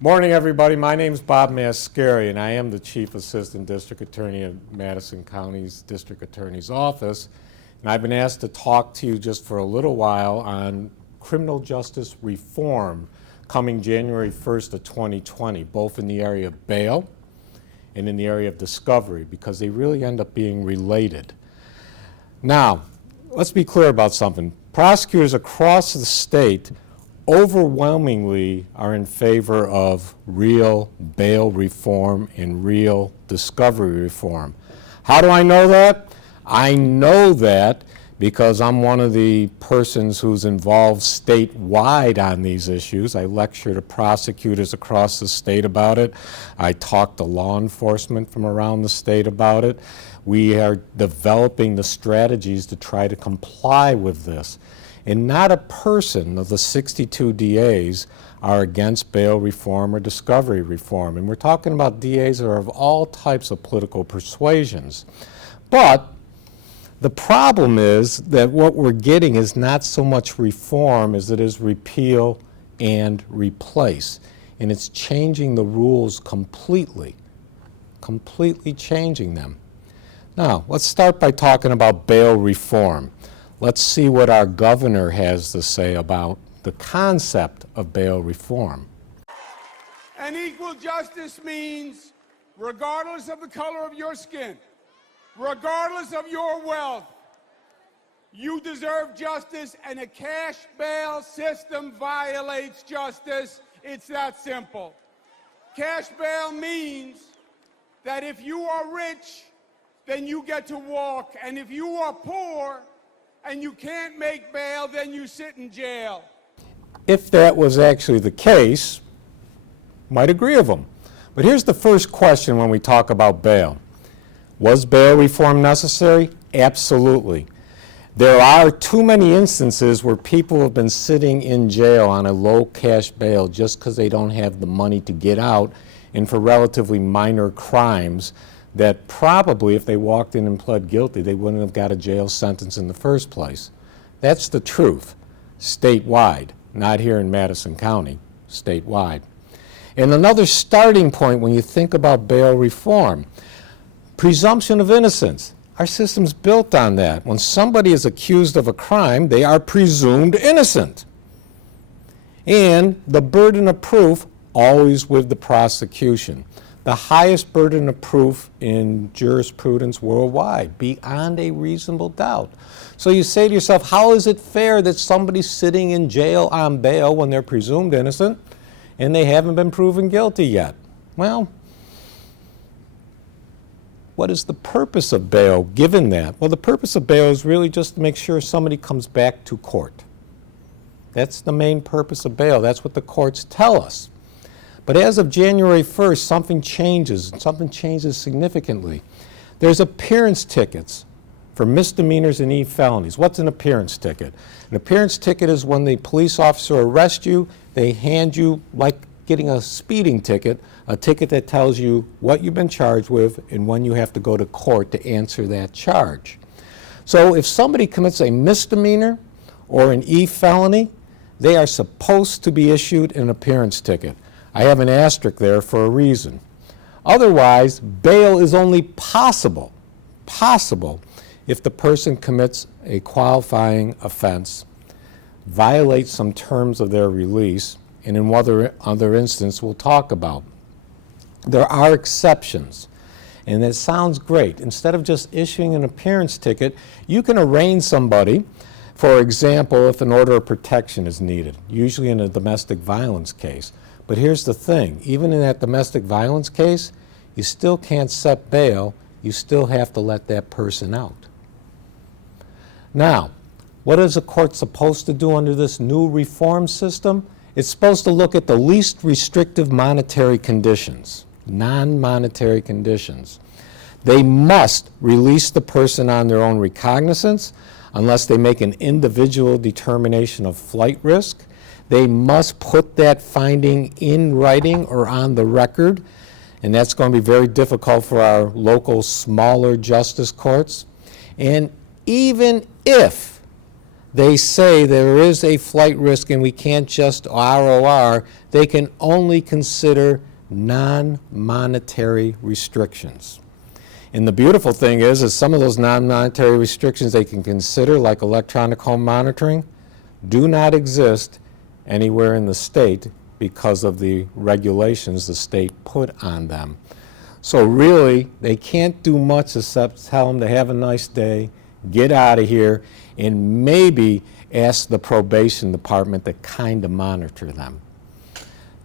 Morning, everybody. My name is Bob Mascari, and I am the Chief Assistant District Attorney of Madison County's District Attorney's Office. And I've been asked to talk to you just for a little while on criminal justice reform coming January 1st of 2020, both in the area of bail and in the area of discovery, because they really end up being related. Now, let's be clear about something. Prosecutors across the state overwhelmingly are in favor of real bail reform and real discovery reform. How do I know that? I know that because I'm one of the persons who's involved statewide on these issues. I lecture to prosecutors across the state about it. I talk to law enforcement from around the state about it. We are developing the strategies to try to comply with this. And not a person of the 62 DAs are against bail reform or discovery reform. And we're talking about DAs that are of all types of political persuasions. But the problem is that what we're getting is not so much reform as it is repeal and replace. And it's changing the rules completely changing them. Now, let's start by talking about bail reform. Let's see what our governor has to say about the concept of bail reform. And equal justice means, regardless of the color of your skin, regardless of your wealth, you deserve justice, and a cash bail system violates justice. It's that simple. Cash bail means that if you are rich, then you get to walk, and if you are poor, and you can't make bail, then you sit in jail. If that was actually the case, might agree with them. But here's the first question when we talk about bail. Was bail reform necessary? Absolutely. There are too many instances where people have been sitting in jail on a low cash bail just because they don't have the money to get out, and for relatively minor crimes that probably, if they walked in and pled guilty, they wouldn't have got a jail sentence in the first place. That's the truth, statewide, not here in Madison County, statewide. And another starting point when you think about bail reform, presumption of innocence. Our system's built on that. When somebody is accused of a crime, they are presumed innocent. And the burden of proof, always with the prosecution. The highest burden of proof in jurisprudence worldwide, beyond a reasonable doubt. So you say to yourself, how is it fair that somebody's sitting in jail on bail when they're presumed innocent and they haven't been proven guilty yet? Well, what is the purpose of bail given that? Well, the purpose of bail is really just to make sure somebody comes back to court. That's the main purpose of bail. That's what the courts tell us. But as of January 1st, something changes significantly. There's appearance tickets for misdemeanors and felonies. What's an appearance ticket? An appearance ticket is when the police officer arrests you, they hand you, like getting a speeding ticket, a ticket that tells you what you've been charged with and when you have to go to court to answer that charge. So if somebody commits a misdemeanor or an felony, they are supposed to be issued an appearance ticket. I have an asterisk there for a reason. Otherwise, bail is only possible if the person commits a qualifying offense, violates some terms of their release, and in other instances we'll talk about. There are exceptions, and it sounds great. Instead of just issuing an appearance ticket, you can arraign somebody, for example, if an order of protection is needed, usually in a domestic violence case. But here's the thing, even in that domestic violence case, you still can't set bail, you still have to let that person out. Now, what is a court supposed to do under this new reform system? It's supposed to look at the least restrictive monetary conditions, non-monetary conditions. They must release the person on their own recognizance unless they make an individual determination of flight risk. They must put that finding in writing or on the record, and that's going to be very difficult for our local smaller justice courts. And even if they say there is a flight risk and we can't just ROR, they can only consider non-monetary restrictions. And the beautiful thing is some of those non-monetary restrictions they can consider, like electronic home monitoring, do not exist anywhere in the state because of the regulations the state put on them. So really, they can't do much except tell them to have a nice day, get out of here, and maybe ask the probation department to kind of monitor them.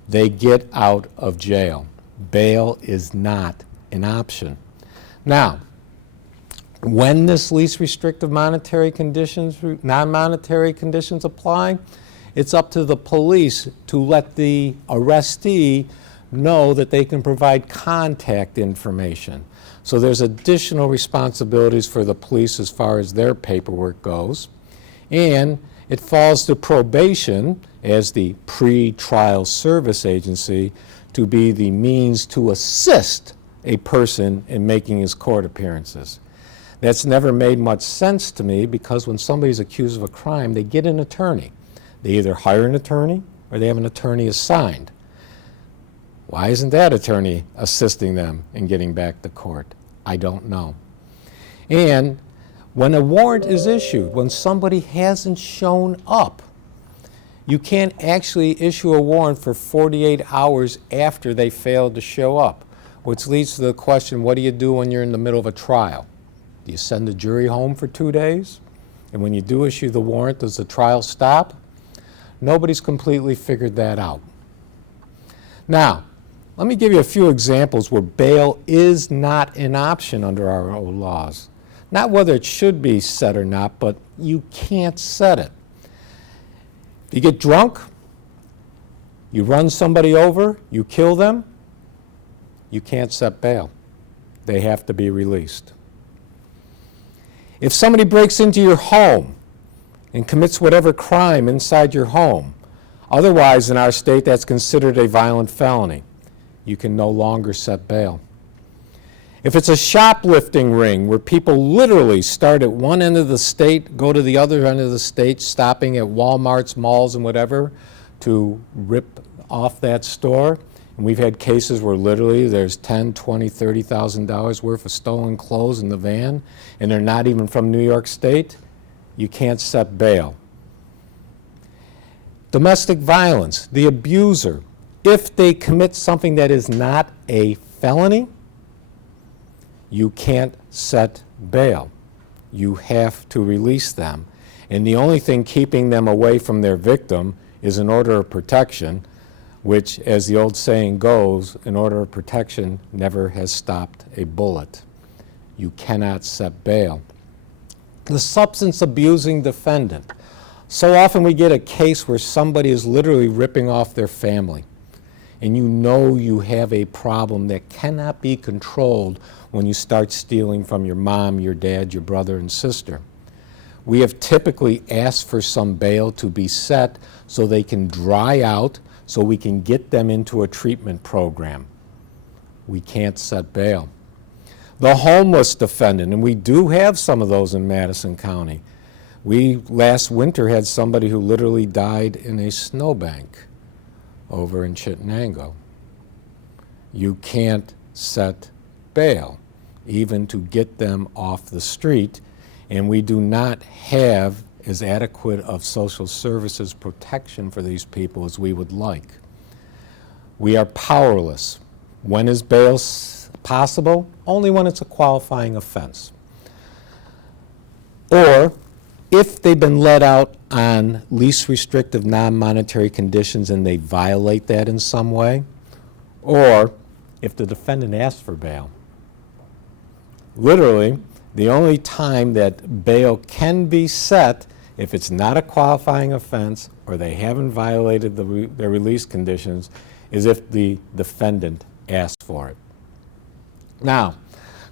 They get out of jail. Bail is not an option. Now, when this least restrictive monetary conditions, non-monetary conditions apply, it's up to the police to let the arrestee know that they can provide contact information. So there's additional responsibilities for the police as far as their paperwork goes. And it falls to probation as the pre-trial service agency to be the means to assist a person in making his court appearances. That's never made much sense to me because when somebody's accused of a crime, they get an attorney. They either hire an attorney or they have an attorney assigned. Why isn't that attorney assisting them in getting back to court? I don't know. And when a warrant is issued, when somebody hasn't shown up, you can't actually issue a warrant for 48 hours after they failed to show up, which leads to the question, what do you do when you're in the middle of a trial? Do you send the jury home for 2 days? And when you do issue the warrant, does the trial stop? Nobody's completely figured that out. Now, let me give you a few examples where bail is not an option under our old laws. Not whether it should be set or not, but you can't set it. If you get drunk, you run somebody over, you kill them, you can't set bail. They have to be released. If somebody breaks into your home and commits whatever crime inside your home, otherwise in our state that's considered a violent felony, you can no longer set bail. If it's a shoplifting ring where people literally start at one end of the state, go to the other end of the state, stopping at Walmarts, malls, and whatever to rip off that store, and we've had cases where literally there's $10,000, $20,000, $30,000 worth of stolen clothes in the van, and they're not even from New York State, you can't set bail. Domestic violence, the abuser, if they commit something that is not a felony, you can't set bail. You have to release them. And the only thing keeping them away from their victim is an order of protection, which, as the old saying goes, an order of protection never has stopped a bullet. You cannot set bail. The substance abusing defendant. So often we get a case where somebody is literally ripping off their family, and you know you have a problem that cannot be controlled when you start stealing from your mom, your dad, your brother, and sister. We have typically asked for some bail to be set so they can dry out, so we can get them into a treatment program. We can't set bail. The homeless defendant, and we do have some of those in Madison County. We last winter had somebody who literally died in a snowbank over in Chittenango. You can't set bail, even to get them off the street, and we do not have as adequate of social services protection for these people as we would like. We are powerless. When is bail possible? Only when it's a qualifying offense. Or if they've been let out on least restrictive non-monetary conditions and they violate that in some way, or if the defendant asks for bail. Literally, the only time that bail can be set if it's not a qualifying offense or they haven't violated their release conditions is if the defendant asks for it. Now,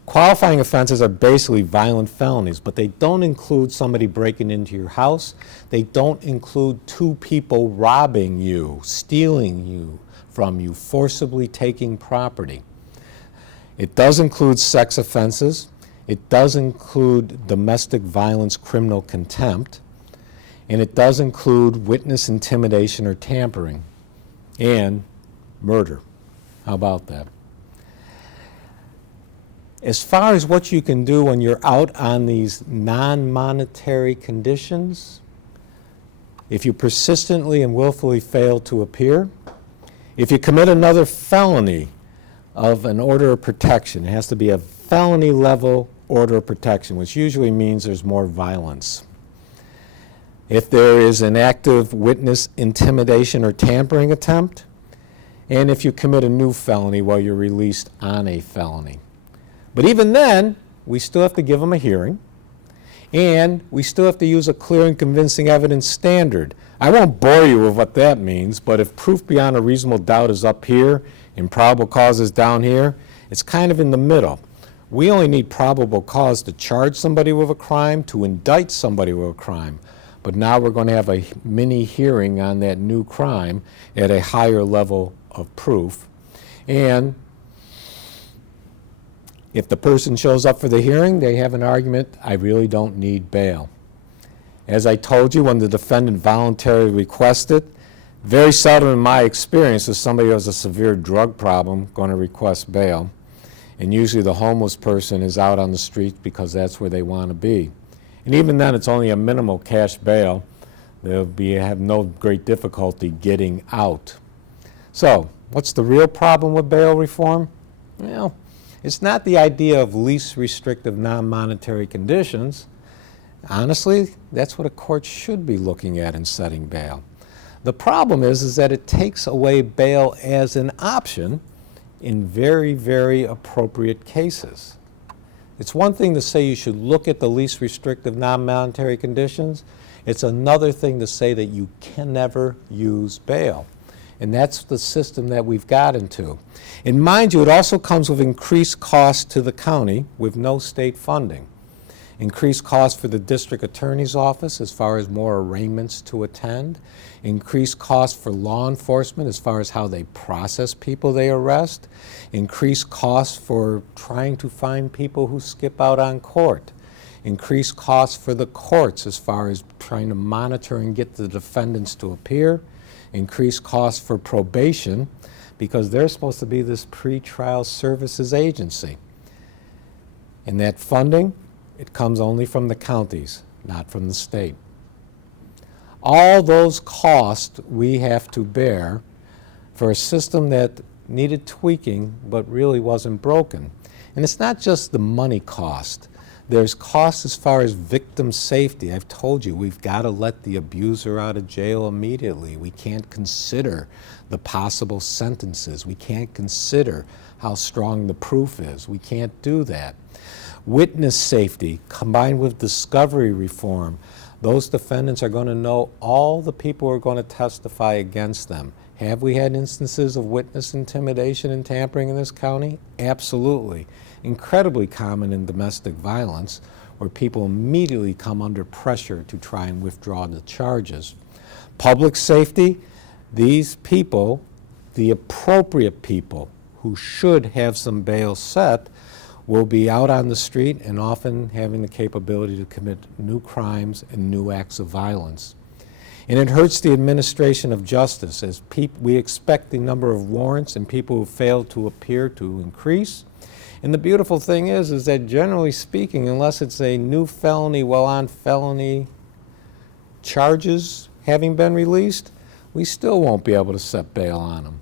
qualifying offenses are basically violent felonies, but they don't include somebody breaking into your house. They don't include two people robbing you, stealing you from you, forcibly taking property. It does include sex offenses. It does include domestic violence, criminal contempt. And it does include witness intimidation or tampering and murder. How about that? As far as what you can do when you're out on these non-monetary conditions, if you persistently and willfully fail to appear, if you commit another felony of an order of protection, it has to be a felony level order of protection, which usually means there's more violence. If there is an active witness intimidation or tampering attempt, and if you commit a new felony while you're released on a felony. But even then, we still have to give them a hearing, and we still have to use a clear and convincing evidence standard. I won't bore you with what that means, but if proof beyond a reasonable doubt is up here and probable cause is down here, it's kind of in the middle. We only need probable cause to charge somebody with a crime, to indict somebody with a crime. But now we're going to have a mini hearing on that new crime at a higher level of proof. And if the person shows up for the hearing, they have an argument, I really don't need bail. As I told you, when the defendant voluntarily requested, very seldom in my experience is somebody who has a severe drug problem going to request bail. And usually the homeless person is out on the street because that's where they want to be. And even then, it's only a minimal cash bail. They'll have no great difficulty getting out. So, what's the real problem with bail reform? Well, it's not the idea of least restrictive non-monetary conditions. Honestly, that's what a court should be looking at in setting bail. The problem is that it takes away bail as an option in very, very appropriate cases. It's one thing to say you should look at the least restrictive non-monetary conditions. It's another thing to say that you can never use bail. And that's the system that we've got into. And mind you, it also comes with increased costs to the county with no state funding. Increased costs for the district attorney's office as far as more arraignments to attend. Increased costs for law enforcement as far as how they process people they arrest. Increased costs for trying to find people who skip out on court. Increased costs for the courts as far as trying to monitor and get the defendants to appear. Increased costs for probation because they're supposed to be this pretrial services agency. And that funding, it comes only from the counties, not from the state. All those costs we have to bear for a system that needed tweaking but really wasn't broken. And it's not just the money cost. There's costs as far as victim safety. I've told you, we've got to let the abuser out of jail immediately. We can't consider the possible sentences. We can't consider how strong the proof is. We can't do that. Witness safety combined with discovery reform. Those defendants are going to know all the people who are going to testify against them. Have we had instances of witness intimidation and tampering in this county? Absolutely. Incredibly common in domestic violence, where people immediately come under pressure to try and withdraw the charges. Public safety, these people, the appropriate people who should have some bail set, will be out on the street and often having the capability to commit new crimes and new acts of violence. And it hurts the administration of justice as we expect the number of warrants and people who fail to appear to increase. And the beautiful thing is that generally speaking, unless it's a new felony while on felony charges having been released, we still won't be able to set bail on them.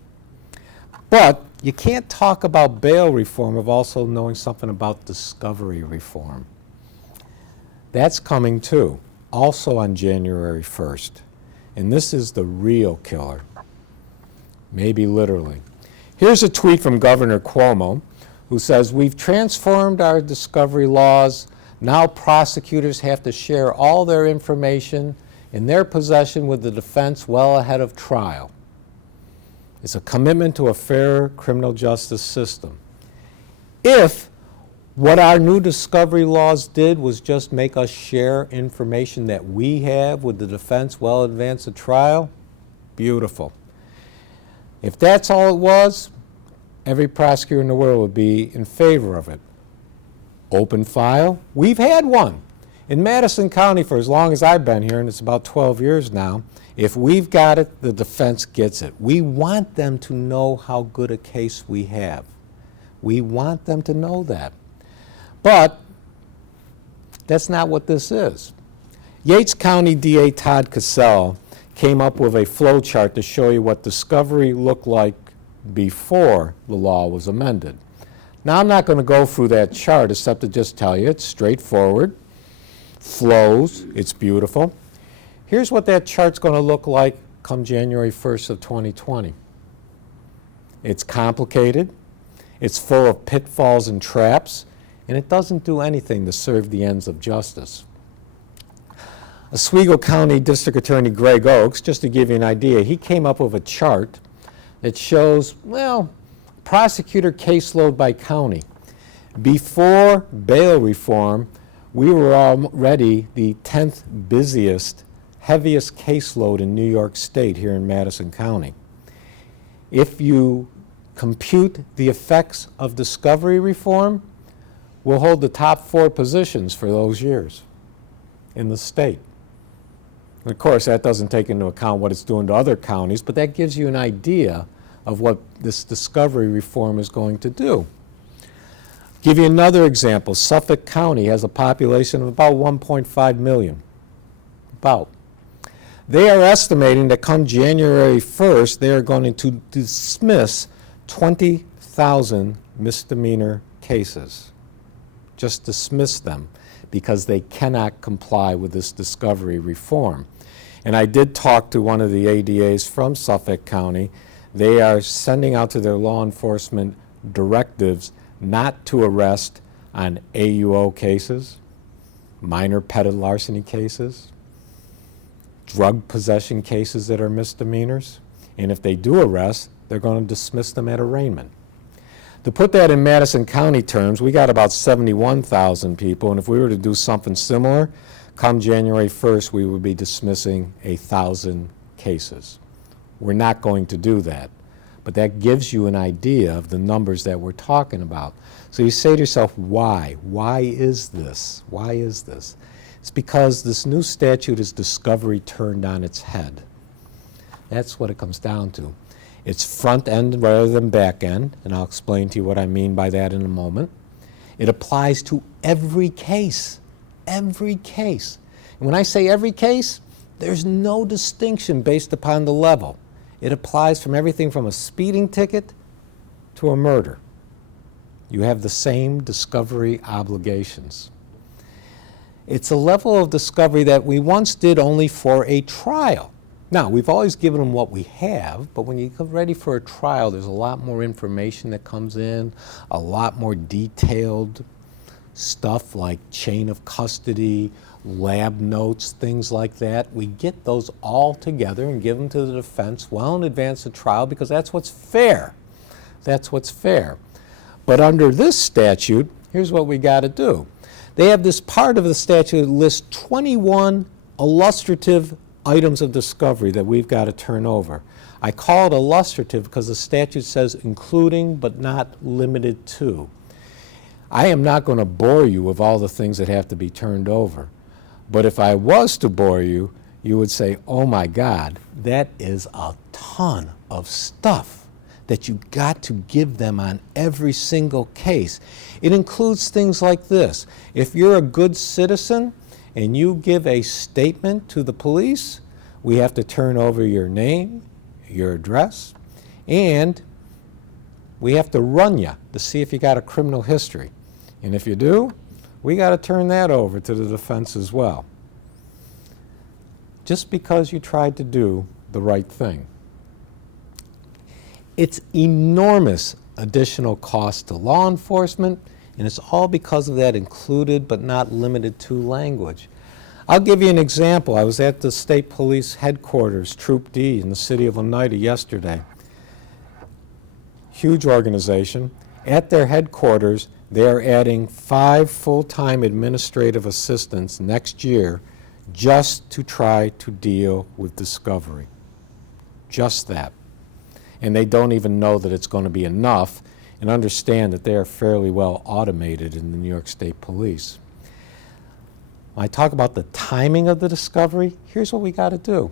But you can't talk about bail reform of also knowing something about discovery reform. That's coming too, also on January 1st. And this is the real killer, maybe literally. Here's a tweet from Governor Cuomo, who says, "We've transformed our discovery laws. Now prosecutors have to share all their information in their possession with the defense well ahead of trial. It's a commitment to a fair criminal justice system." If what our new discovery laws did was just make us share information that we have with the defense well in advance of trial, beautiful. If that's all it was, every prosecutor in the world would be in favor of it. Open file, we've had one. In Madison County, for as long as I've been here, and it's about 12 years now, if we've got it, the defense gets it. We want them to know how good a case we have. We want them to know that. But that's not what this is. Yates County DA Todd Cassell came up with a flow chart to show you what discovery looked like before the law was amended. Now, I'm not going to go through that chart except to just tell you it's straightforward, flows, it's beautiful. Here's what that chart's going to look like come January 1st of 2020. It's complicated, it's full of pitfalls and traps, and it doesn't do anything to serve the ends of justice. Oswego County District Attorney Greg Oakes, just to give you an idea, he came up with a chart that shows, well, prosecutor caseload by county. Before bail reform, we were already the 10th busiest, heaviest caseload in New York State here in Madison County. If you compute the effects of discovery reform, we'll hold the top 4 positions for those years in the state. And of course, that doesn't take into account what it's doing to other counties, but that gives you an idea of what this discovery reform is going to do. Give you another example. Suffolk County has a population of about 1.5 million. About. They are estimating that come January 1st, they are going to dismiss 20,000 misdemeanor cases. Just dismiss them because they cannot comply with this discovery reform. And I did talk to one of the ADAs from Suffolk County. They are sending out to their law enforcement directives not to arrest on AUO cases, minor petty larceny cases, drug possession cases that are misdemeanors. And if they do arrest, they're going to dismiss them at arraignment. To put that in Madison County terms, we got about 71,000 people, and if we were to do something similar, come January 1st, we would be dismissing 1,000 cases. We're not going to do that, but that gives you an idea of the numbers that we're talking about. So you say to yourself, why? Why is this? Why is this? It's because this new statute is discovery turned on its head. That's what it comes down to. It's front end rather than back end, and I'll explain to you what I mean by that in a moment. It applies to every case, every case. And when I say every case, there's no distinction based upon the level. It applies from everything from a speeding ticket to a murder. You have the same discovery obligations. It's a level of discovery that we once did only for a trial. Now, we've always given them what we have, but when you come ready for a trial, there's a lot more information that comes in, a lot more detailed stuff like chain of custody, lab notes, things like that. We get those all together and give them to the defense well in advance of trial because that's what's fair. That's what's fair. But under this statute, here's what we got to do. They have this part of the statute that lists 21 illustrative items of discovery that we've got to turn over. I call it illustrative because the statute says including but not limited to. I am not going to bore you with all the things that have to be turned over. But if I was to bore you, you would say, oh my God, that is a ton of stuff that you've got to give them on every single case. It includes things like this. If you're a good citizen and you give a statement to the police, we have to turn over your name, your address, and we have to run you to see if you got a criminal history. And if you do, we got to turn that over to the defense as well. Just because you tried to do the right thing. It's enormous additional cost to law enforcement, and it's all because of that included but not limited to language. I'll give you an example. I was at the State Police Headquarters, Troop D, in the city of Oneida yesterday. Huge organization. At their headquarters, they are adding 5 full-time administrative assistants next year just to try to deal with discovery. Just that. And they don't even know that it's going to be enough and understand that they are fairly well automated in the New York State Police. When I talk about the timing of the discovery, here's what we got to do.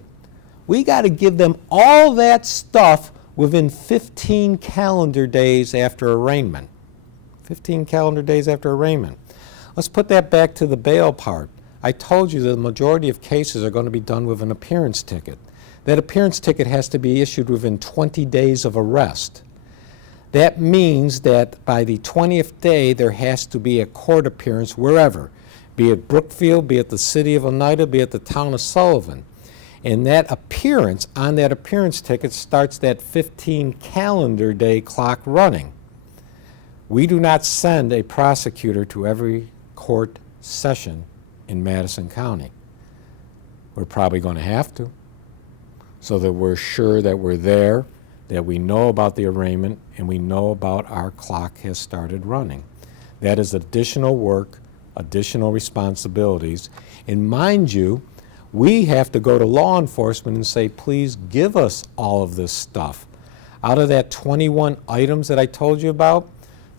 We got to give them all that stuff within 15 calendar days after arraignment. 15 calendar days after arraignment. Let's put that back to the bail part. I told you that the majority of cases are going to be done with an appearance ticket. That appearance ticket has to be issued within 20 days of arrest. That means that by the 20th day, there has to be a court appearance wherever, be it Brookfield, be it the city of Oneida, be it the town of Sullivan. And that appearance, on that appearance ticket, starts that 15 calendar day clock running. We do not send a prosecutor to every court session in Madison County. We're probably going to have to, so that we're sure that we're there, that we know about the arraignment, and we know about our clock has started running. That is additional work, additional responsibilities. And mind you, we have to go to law enforcement and say, please give us all of this stuff. Out of that 21 items that I told you about,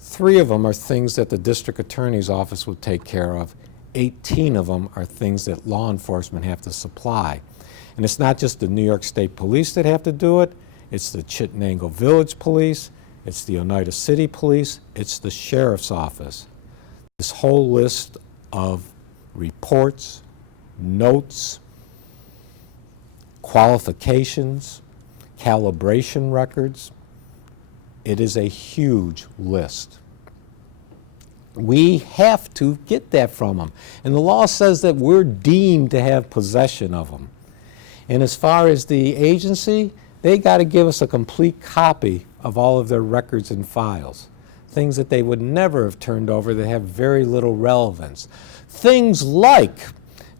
3 of them are things that the district attorney's office will take care of. 18 of them are things that law enforcement have to supply. And it's not just the New York State Police that have to do it, it's the Chittenango Village Police, it's the Oneida City Police, it's the Sheriff's Office. This whole list of reports, notes, qualifications, calibration records, it is a huge list. We have to get that from them. And the law says that we're deemed to have possession of them. And as far as the agency, they got to give us a complete copy of all of their records and files. Things that they would never have turned over that have very little relevance. Things like,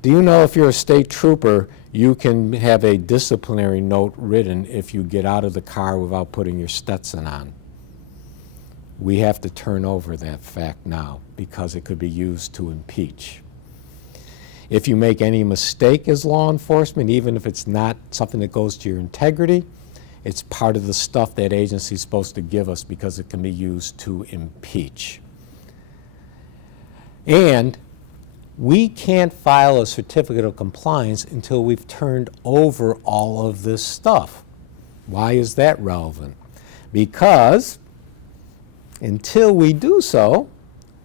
do you know if you're a state trooper, you can have a disciplinary note written if you get out of the car without putting your Stetson on? We have to turn over that fact now because it could be used to impeach. If you make any mistake as law enforcement, even if it's not something that goes to your integrity, it's part of the stuff that agency is supposed to give us because it can be used to impeach. And we can't file a certificate of compliance until we've turned over all of this stuff. Why is that relevant? Because until we do so,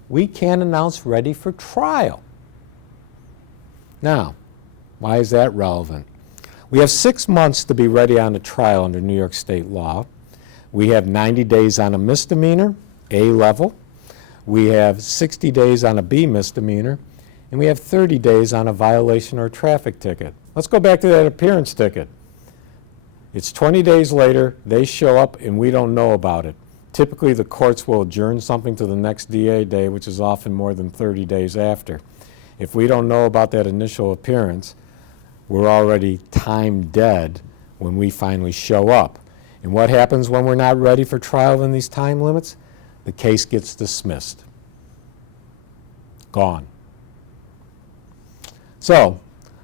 we can't announce ready for trial. Now, why is that relevant? We have 6 months to be ready on a trial under New York State law. We have 90 days on a misdemeanor, A level. We have 60 days on a B misdemeanor. And we have 30 days on a violation or a traffic ticket. Let's go back to that appearance ticket. It's 20 days later, they show up and we don't know about it. Typically the courts will adjourn something to the next DA day, which is often more than 30 days after. If we don't know about that initial appearance, we're already time dead when we finally show up. And what happens when we're not ready for trial in these time limits? The case gets dismissed. Gone. So,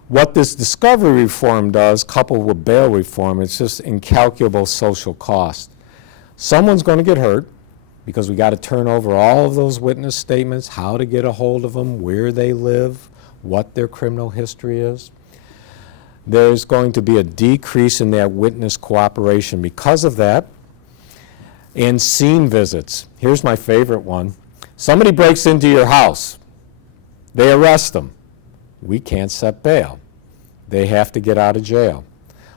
what this discovery reform does, coupled with bail reform, it's just incalculable social cost. Someone's going to get hurt because we got to turn over all of those witness statements, how to get a hold of them, where they live, what their criminal history is. There's going to be a decrease in that witness cooperation because of that. And scene visits. Here's my favorite one. Somebody breaks into your house. They arrest them. We can't set bail. They have to get out of jail.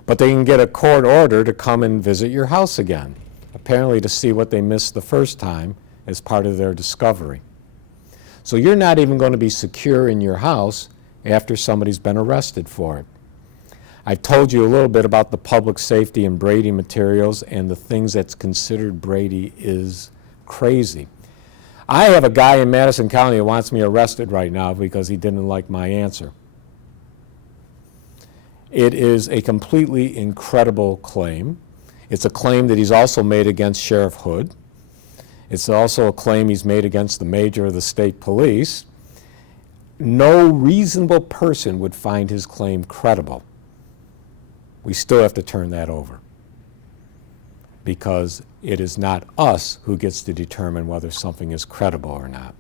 But they can get a court order to come and visit your house again, apparently to see what they missed the first time as part of their discovery. So you're not even going to be secure in your house after somebody's been arrested for it. I've told you a little bit about the public safety and Brady materials, and the things that's considered Brady is crazy. I have a guy in Madison County who wants me arrested right now because he didn't like my answer. It is a completely incredible claim. It's a claim that he's also made against Sheriff Hood. It's also a claim he's made against the major of the state police. No reasonable person would find his claim credible. We still have to turn that over because it is not us who gets to determine whether something is credible or not.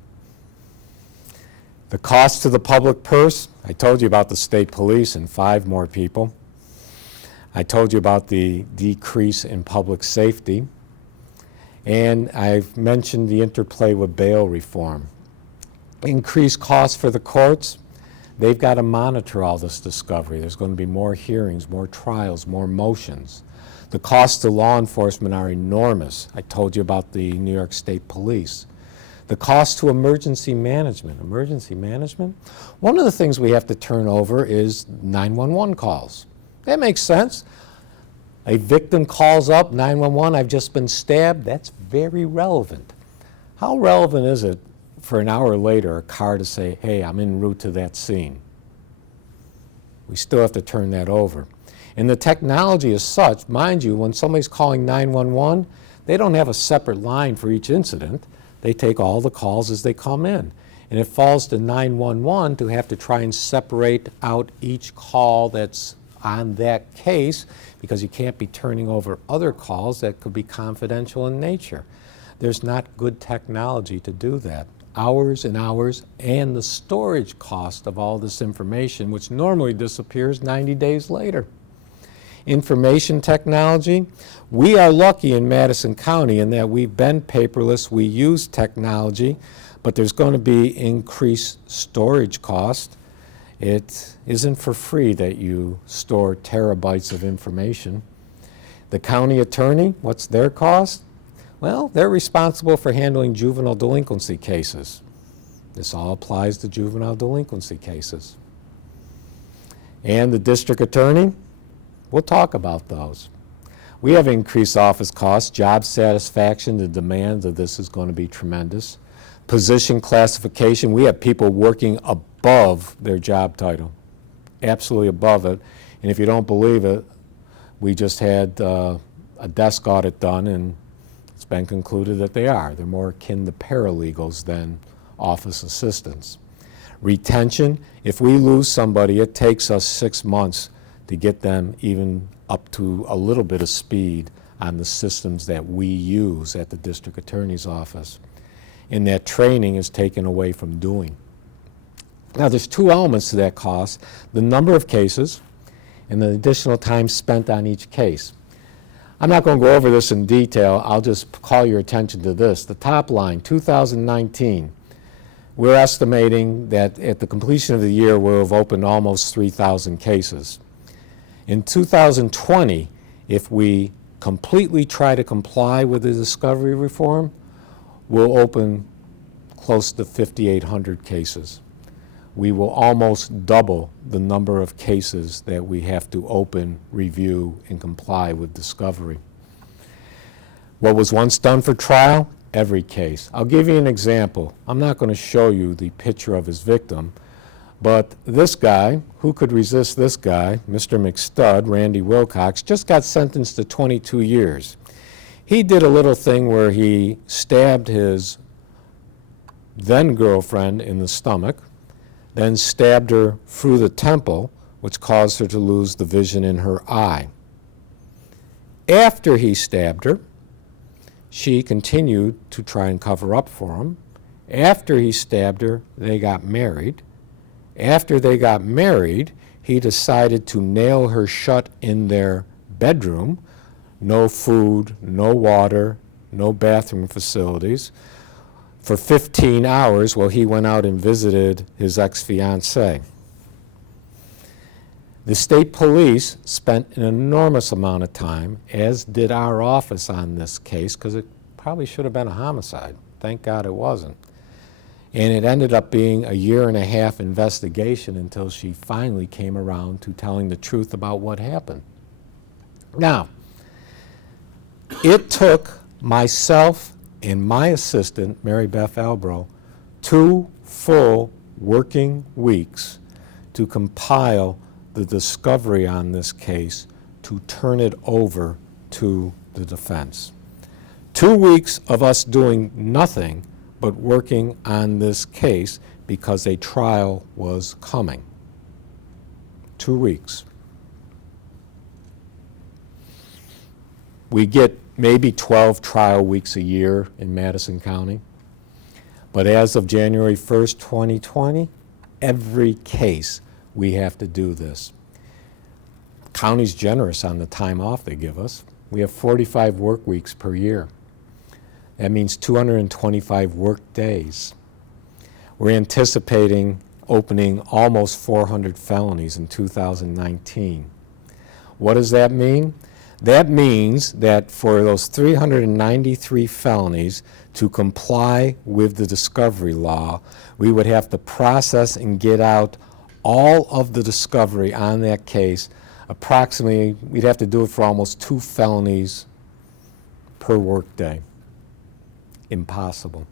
The cost to the public purse, I told you about the state police and 5 more people. I told you about the decrease in public safety. And I've mentioned the interplay with bail reform. Increased costs for the courts. They've got to monitor all this discovery. There's going to be more hearings, more trials, more motions. The costs to law enforcement are enormous. I told you about the New York State Police. The cost to emergency management. Emergency management? One of the things we have to turn over is 911 calls. That makes sense. A victim calls up, 911, I've just been stabbed. That's very relevant. How relevant is it for an hour later a car to say, hey, I'm en route to that scene? We still have to turn that over. And the technology is such, mind you, when somebody's calling 911, they don't have a separate line for each incident. They take all the calls as they come in. And it falls to 911 to have to try and separate out each call that's on that case, because you can't be turning over other calls that could be confidential in nature. There's not good technology to do that. Hours and hours, and the storage cost of all this information, which normally disappears 90 days later. Information technology, we are lucky in Madison County in that we've been paperless, we use technology, but there's going to be increased storage cost. It isn't for free that you store terabytes of information. The county attorney, what's their cost? Well, they're responsible for handling juvenile delinquency cases. This all applies to juvenile delinquency cases. And the district attorney, we'll talk about those. We have increased office costs, job satisfaction, the demand of this is going to be tremendous. Position classification, we have people working above their job title, absolutely above it. And if you don't believe it, we just had a desk audit done, and it's been concluded that they are. They're more akin to paralegals than office assistants. Retention, if we lose somebody, it takes us 6 months to get them even up to a little bit of speed on the systems that we use at the district attorney's office. And that training is taken away from doing. Now, there's 2 elements to that cost: the number of cases and the additional time spent on each case. I'm not going to go over this in detail. I'll just call your attention to this. The top line, 2019, we're estimating that at the completion of the year, we'll have opened almost 3,000 cases. In 2020, if we completely try to comply with the discovery reform, we'll open close to 5,800 cases. We will almost double the number of cases that we have to open, review, and comply with discovery. What was once done for trial? Every case. I'll give you an example. I'm not going to show you the picture of his victim, but this guy, who could resist this guy, Mr. McStud, Randy Wilcox, just got sentenced to 22 years. He did a little thing where he stabbed his then-girlfriend in the stomach, then stabbed her through the temple, which caused her to lose the vision in her eye. After he stabbed her, she continued to try and cover up for him. After he stabbed her, they got married. After they got married, he decided to nail her shut in their bedroom. No food, no water, no bathroom facilities, for 15 hours while he went out and visited his ex-fiancée. The state police spent an enormous amount of time, as did our office on this case, because it probably should have been a homicide. Thank God it wasn't. And it ended up being a 1.5 year investigation until she finally came around to telling the truth about what happened. Now, it took myself and my assistant, Mary Beth Albro, 2 full working weeks to compile the discovery on this case to turn it over to the defense. 2 weeks of us doing nothing but working on this case because a trial was coming. 2 weeks. We get maybe 12 trial weeks a year in Madison County. But as of January 1st, 2020, every case we have to do this. County's generous on the time off they give us. We have 45 work weeks per year. That means 225 work days. We're anticipating opening almost 400 felonies in 2019. What does that mean? That means that for those 393 felonies to comply with the discovery law, we would have to process and get out all of the discovery on that case. Approximately, we'd have to do it for almost 2 felonies per workday. Impossible.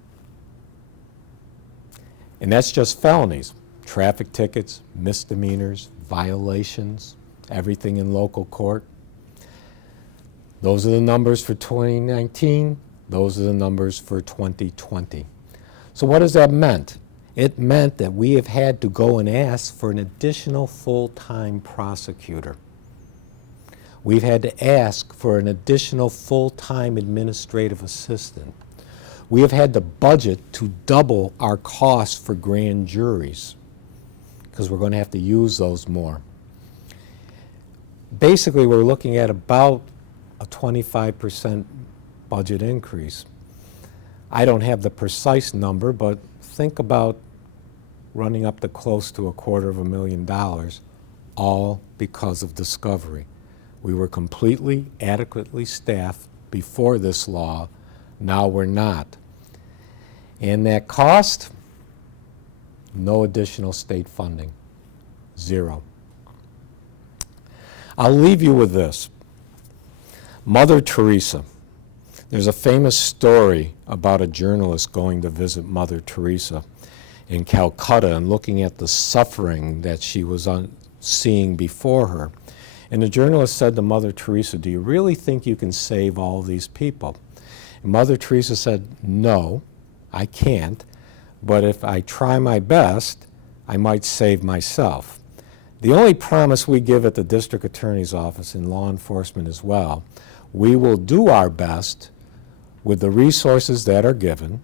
And that's just felonies. Traffic tickets, misdemeanors, violations, everything in local court. Those are the numbers for 2019. Those are the numbers for 2020. So what does that mean? It meant that we have had to go and ask for an additional full-time prosecutor. We've had to ask for an additional full-time administrative assistant. We have had to budget to double our costs for grand juries because we're going to have to use those more. Basically, we're looking at about a 25% budget increase. I don't have the precise number, but think about running up to close to $250,000, all because of discovery. We were completely adequately staffed before this law. Now we're not. And that cost? No additional state funding. Zero. I'll leave you with this. Mother Teresa. There's a famous story about a journalist going to visit Mother Teresa in Calcutta and looking at the suffering that she was seeing before her. And the journalist said to Mother Teresa, "Do you really think you can save all these people?" And Mother Teresa said, "No, I can't, but if I try my best, I might save myself." The only promise we give at the district attorney's office in law enforcement as well, we will do our best with the resources that are given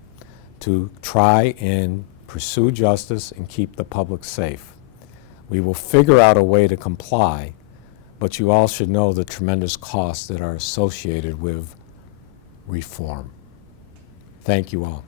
to try and pursue justice and keep the public safe. We will figure out a way to comply, but you all should know the tremendous costs that are associated with reform. Thank you all.